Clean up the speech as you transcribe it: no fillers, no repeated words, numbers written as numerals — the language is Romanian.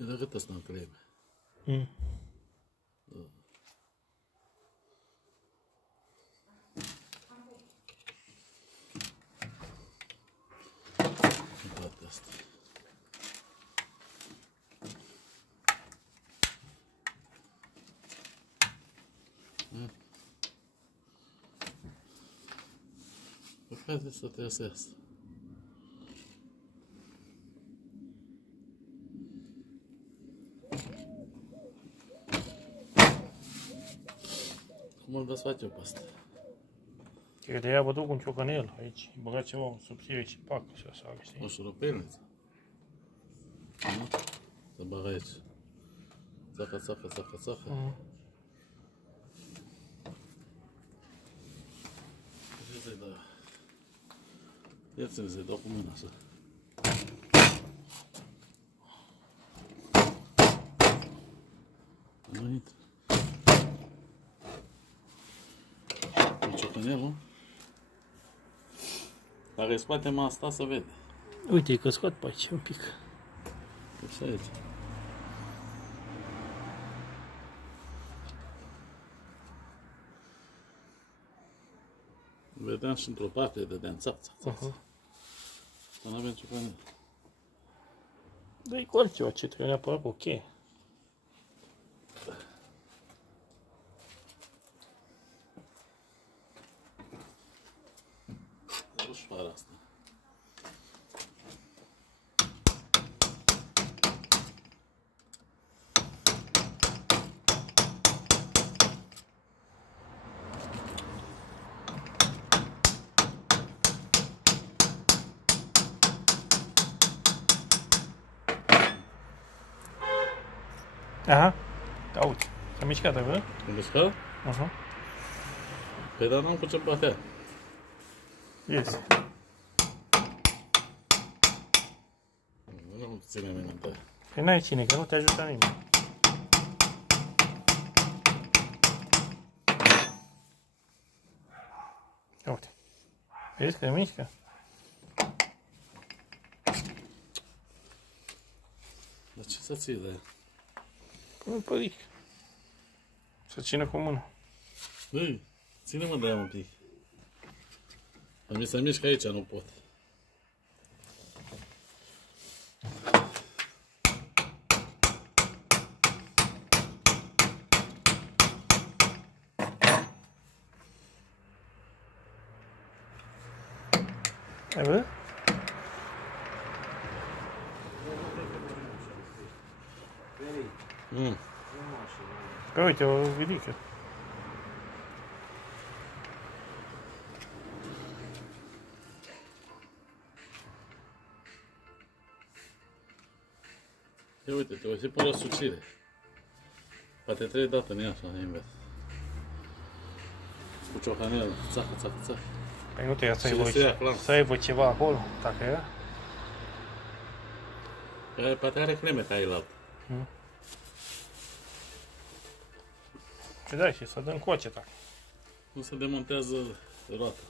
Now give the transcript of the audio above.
E de cât ăsta în creme? Da. În partea asta. Păi haide să te iasă asta. Cum îl desface pe asta? Cred că i-a bătut cu un ciocanel aici. Băga ceva, un subțire și pac și așa, știi? O șuropelniță. Să bag aici. Țacă, țacă, țacă, țacă. Ia ține să-i dau cu mâna așa. Nu intră. Cu ciocanelul. Dacă îi scoatem asta, se vede. Uite, e căscat pe aici un pic. Așa aici. Vedeam și într-o parte, dădeam țac, țac, țac. Să n-avem ciocanel. Da, e cu altceva, ce trebuie neapărat cu o cheie. Ușoară asta. Aha, da, uite, s-a mișcat, ai văzut? S-a mișcat? Aha. Păi dar n-am cu ce batea. Yes. Nu ține minte. Păi n-ai cine, că nu te ajută nimeni. Uite. Vezi că e mișcă? Dar ce să ții de ea? Pune pe ric. Să țină cu mâna. Băi, ține-mă de ea un pic. Dar mi se mișcă aici, nu pot. Ai văzut? Păi uite, o ridică. Ia uite, te uiți pe o sucire. Poate trebuie dată în ea așa, invers. Cu ciocanelă, țacă, țacă, țacă. Păi nu trebuie să Și aibă ceva acolo, dacă era. Poate are creme ca el alt. Păi da, și să dăm coace, dacă. Nu se demontează roata.